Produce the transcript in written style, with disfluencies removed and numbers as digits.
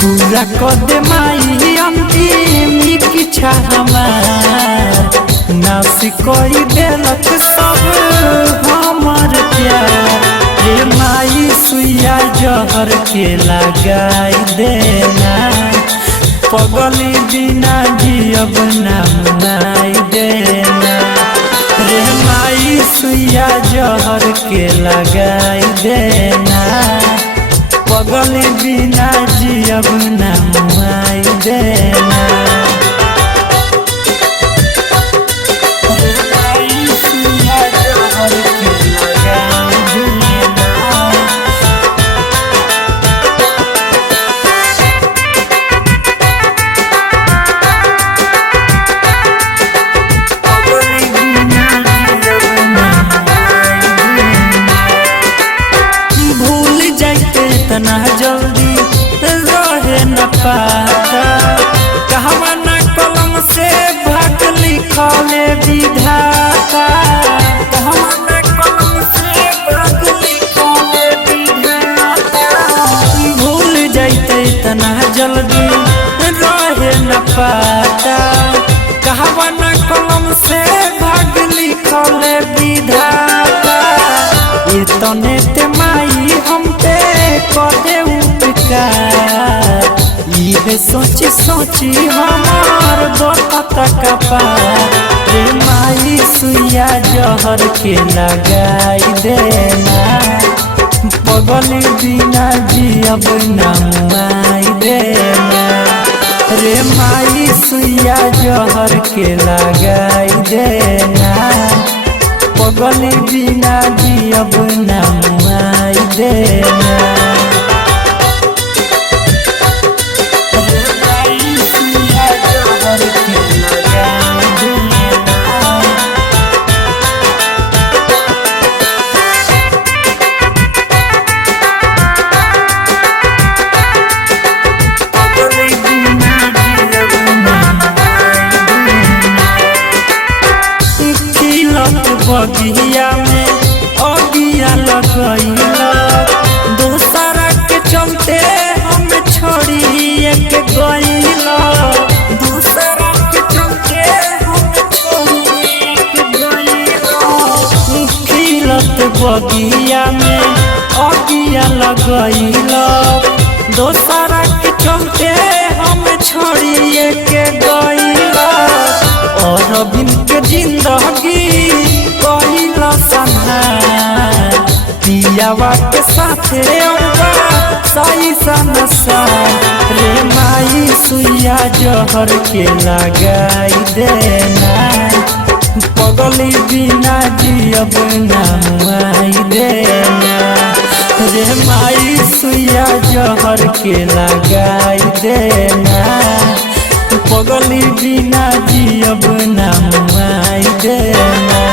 पूरा कदे माई अंतिम इच्छा हमार नाश कोई देलक सब हमर प्यार रे माई सुइया जहर के लगाई देना पगली बिना जियब ना मनाई देना रे माई सुइया जहर के लगाई देना पगली बिना जियब ना मनाई देना इतना जल्दी रहे न पाता कहवा न कलम से भाग लिखले विधाता कहवा न कलम से भाग लिखले विधाता भूल जाते इतना जल्दी रहे न पाता कहवा न कलम से भाग लिखले विधाता इतने ते माई हम पे कदे उपकार ये सोची सोची हमार बता कपार रे माई सुइया जहर के लगाई देना पगली बिना जियब ना मनाई देना रे माई सुइया जहर के लगाई देना पगली बिना जियब ना मनाई देना बगिया में अगिया लगैला दूसरा के चलते हम छोड़िए के गइला दूसरा के चलते हम छोड़िए के गइला खिलत बगिया में अगिया लगैला दूसरा के चलते हम छोड़िए के गइला और बिन के जिंदगी पियावा के साथे सही संसार रे माई सुइया जहर के लगाई देना पगली बिना जियब ना मनाई देना रे माई सुइया जहर के लगाई देना पगली बिना जियब ना मनाई देना।